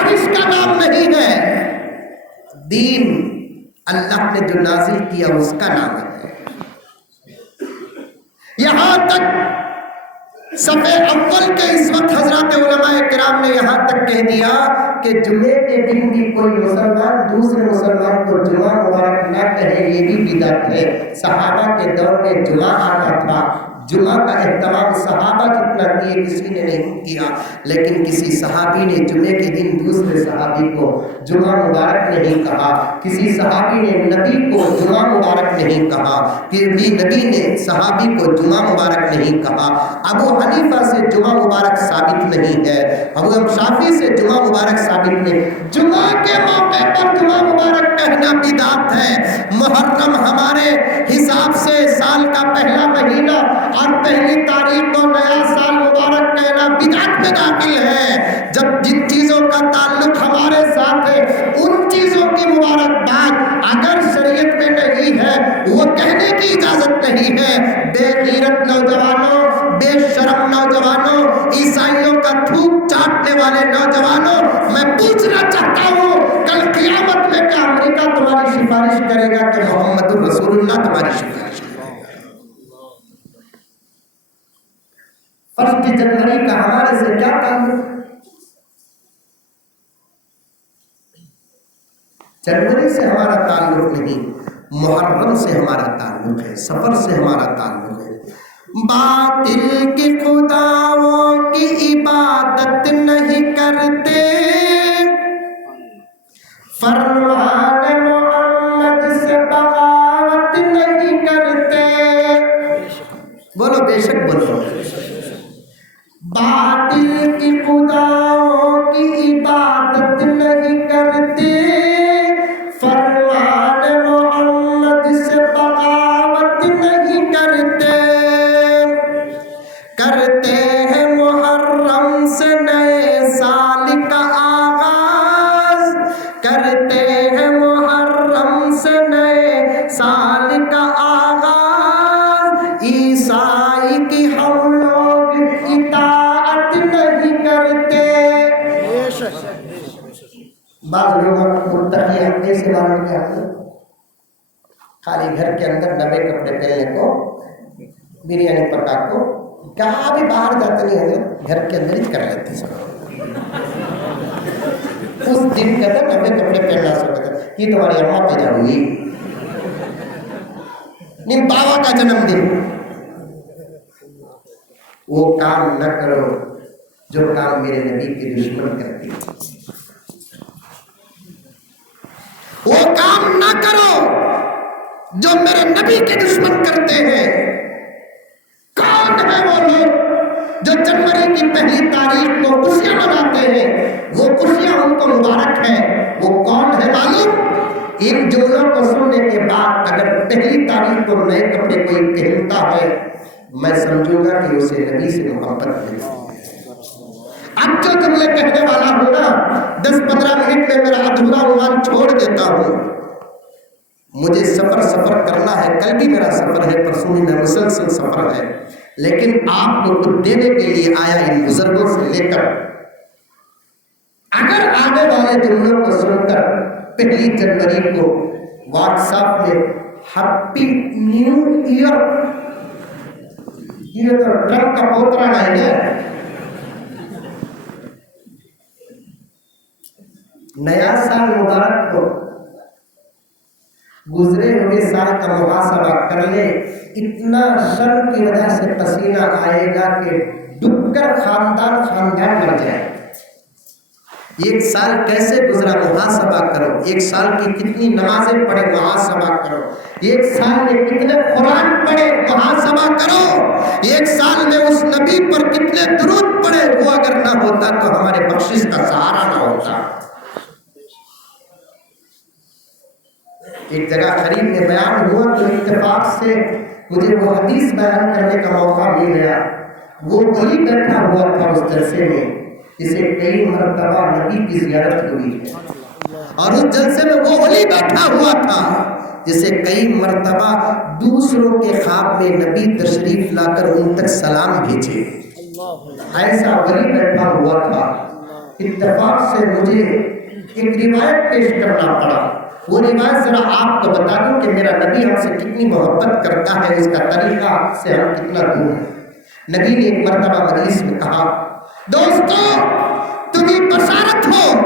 خواہش کا نام نہیں ہے، دین اللہ نے جو نازل کیا اس کا نام ہے۔ یہاں تک صفحے اول کے اس وقت حضرات علماء کرام نے یہاں تک کہہ دیا کہ جمعے کے دن بھی کوئی مسلمان دوسرے مسلمان کو جمعہ مبارک نہ کہے، یہ بھی بدعت ہے۔ صحابہ کے دور میں جمعہ آتا تھا، جمعہ کا اہتمام صحابہ جتنا کیے کسی نے نہیں کیا، لیکن کسی صحابی نے جمعے کے دن دوسرے صحابی کو جمعہ مبارک نہیں کہا، کسی صحابی نے نبی کو جمعہ مبارک نہیں کہا، کہ بھی نبی نے صحابی کو جمعہ مبارک نہیں کہا۔ ابو حنیفہ سے جمعہ مبارک ثابت نہیں ہے، ابو شافعی سے جمعہ مبارک ثابت نہیں۔ جمعہ کے موقع پر جمعہ مبارک کہنا بدعت ہے۔ محرم ہمارے حساب سے سال کا پہلا مہینہ اور پہلی تاریخ کو نیا سال مبارک کہنا بدعت میں داخل ہے۔ جب جن چیزوں کا تعلق ہمارے ساتھ ہے ان چیزوں کی مبارکباد اگر شریعت میں نہیں ہے وہ کہنے کی اجازت نہیں ہے۔ بے غیرت نوجوانوں، بے شرم نوجوانوں، عیسائیوں کا تھوک چاٹنے والے نوجوانوں، میں پوچھنا چاہتا ہوں کل قیامت میں کیا امریکہ تمہاری سفارش کرے گا کہ محمد رسول اللہ تمہاری سفارش کرے گا؟ فرسٹ جنوری کا ہمارے سے کیا تعلق؟ جنوری سے ہمارا تعلق نہیں، محرم سے ہمارا تعلق ہے، سفر سے ہمارا تعلق ہے۔ باطل کے خداؤں کی عبادت نہیں کرتے، فرمان محمد سے بغاوت نہیں کرتے۔ بولو بے شک بولو۔ باطل کی خداؤں کی عبادت نہیں کرتے، فرمان محمد سے بغاوت نہیں کرتے، کرتے ہیں محرم سے نئے سال کا آغاز، کرتے ہیں محرم سے نئے سال کا آغاز، عیسائی کی ہم لوگ اطاعت نہیں کرتے۔ بعض لوگوں کو متقی ہفتے سے معلوم کیا ہے، خالی گھر کے اندر نئے کپڑے پہننے کو، بریانی پکا کو، کہاں بھی باہر جاتے نہیں ہیں، گھر کے اندر ہی کر لیتے سب۔ اس دن کے اندر نئے کپڑے پہننا سکتا ہے، یہ تمہاری اماں پیدا ہوئی، نہیں بابا کا جنم دن۔ وہ کام نہ کرو جو کام میرے نبی کے دشمن کرتے ہیں، وہ کام نہ کرو جو میرے نبی کے دشمن کرتے ہیں۔ کون ہے وہ لوگ جو جنوری کی پہلی تاریخ کو خوشیاں مناتے ہیں؟ وہ خوشیاں ان کو مبارک ہیں، وہ کون ہے معلوم؟ ان جملوں کو سننے کے بعد اگر پہلی تاریخ کو نئے کپڑے کوئی پہنتا ہے میں سمجھوں گا کہ اسے نبی سے محبت ہے۔ اب جو جملے کہنے والا ہوں نا 10-15 منٹ میں میرا ادھورا عنوان چھوڑ دیتا ہوں۔ مجھے سفر کرنا ہے، کل بھی میرا سفر ہے، پرسوں بھی میرا مسلسل سفر ہے، لیکن آپ کو کچھ دینے کے لیے آیا ان بزرگوں سے لے کر۔ اگر آنے والے جملوں کو سن کر پہلی جنوری کو واٹس ایپ میں ہیپی نیو ایئر، یہ تو ٹرمپ کا پوترا نہیں ہے، نیا سال مبارک کو گزرے ہوئے سال کا محاسبہ کر لے، اتنا شر کی وجہ سے پسینہ آئے گا کہ ڈوب کر خاندان مر جائے۔ ایک سال کیسے گزرا محاسبہ کرو، ایک سال کی کتنی نمازیں پڑھے محاسبہ کرو، ایک سال میں کتنے قرآن پڑھے محاسبہ کرو، ایک سال میں اس نبی پر کتنے درود پڑھے، وہ اگر نہ ہوتا تو ہمارے بخشش کا سہارا نہ ہوتا۔ ایک جگہ قریب میں بیان ہوا تو اتفاق سے مجھے وہ حدیث بیان کرنے کا موقع مل گیا۔ وہ ولی بیٹھا ہوا تھا اس جلسے میں جسے کئی مرتبہ نبی کی زیارت ہوئی، اور اس جلسے میں وہ ولی بیٹھا ہوا تھا جسے کئی مرتبہ دوسروں کے خواب میں نبی تشریف لا کر ان تک سلام بھیجے۔ ایسا ولی بیٹھا ہوا تھا، اتفاق سے مجھے ایک روایت پیش کرنا پڑا. وہ روایت ذرا آپ کو بتا دوں کہ میرا نبی ہم سے کتنی محبت کرتا ہے، اس کا طریقہ سے ہم کتنا دور ہیں. نبی نے ایک مرتبہ مجلس میں کہا، دوستو تمہیں بشارت ہو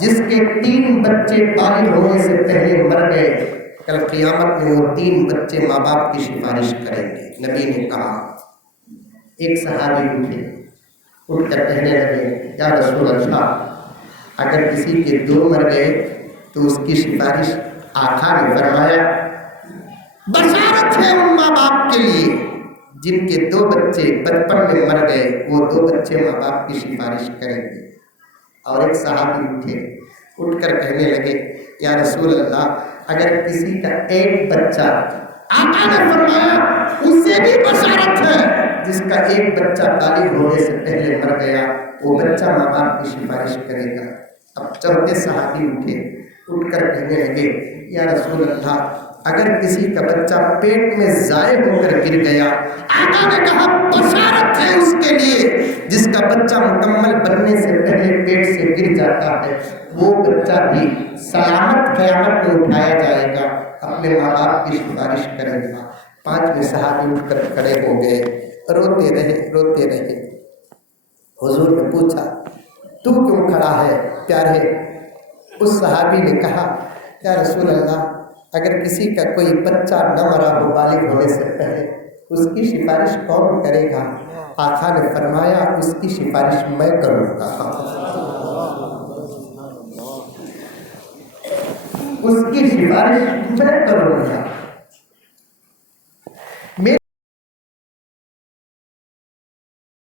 جس کے 3 بچے بالغ ہونے سے پہلے مر گئے، کل قیامت میں وہ 3 بچے ماں باپ کی سفارش کریں گے. نبی نے کہا. ایک صحابی اٹھ کر کہنے لگے، یا رسول اللہ، اگر کسی کے 2 مر گئے تو اس کی سفارش. آقا نے فرمایا، بشارت ہے ان ماں باپ کے لیے جن کے 2 بچے بچپن میں مر گئے، وہ 2 بچے ماں باپ کی سفارش کریں گے. اور ایک صحابی اٹھ کر کہنے لگے، یا رسول اللہ، اگر کسی کا 1 بچہ، آقا نے فرمایا اسے بھی بشارت ہے جس کا 1 بچہ بالغ ہونے سے پہلے مر گیا، وہ بچہ ماں باپ کی سفارش کرے گا. اب چوتھے صحابی اٹھ کر کہنے لگے، یا رسول اللہ، اگر کسی کا بچہ پیٹ میں ضائع ہو کر گر گیا، آقا نے کہا بشارت ہے اس کے لیے جس کا بچہ مکمل بننے سے پہلے پیٹ سے گر جاتا ہے، وہ بچہ بھی سلامت قیامت میں اٹھایا جائے گا، اپنے ماں باپ کی سفارش کرے گا. 5ویں صحابی اٹھ کر کھڑے ہو گئے، روتے رہے. حضور نے پوچھا، تو کیوں کھڑا ہے پیارے؟ اس صحابی نے کہا، یا رسول اللہ، اگر کسی کا کوئی بچہ نہ مرا ہو بالغ ہونے سے پہلے، اس کی سفارش کون کرے گا؟ آقا نے فرمایا، اس کی سفارش میں کروں گا. اس کی سفارش میں کروں گا.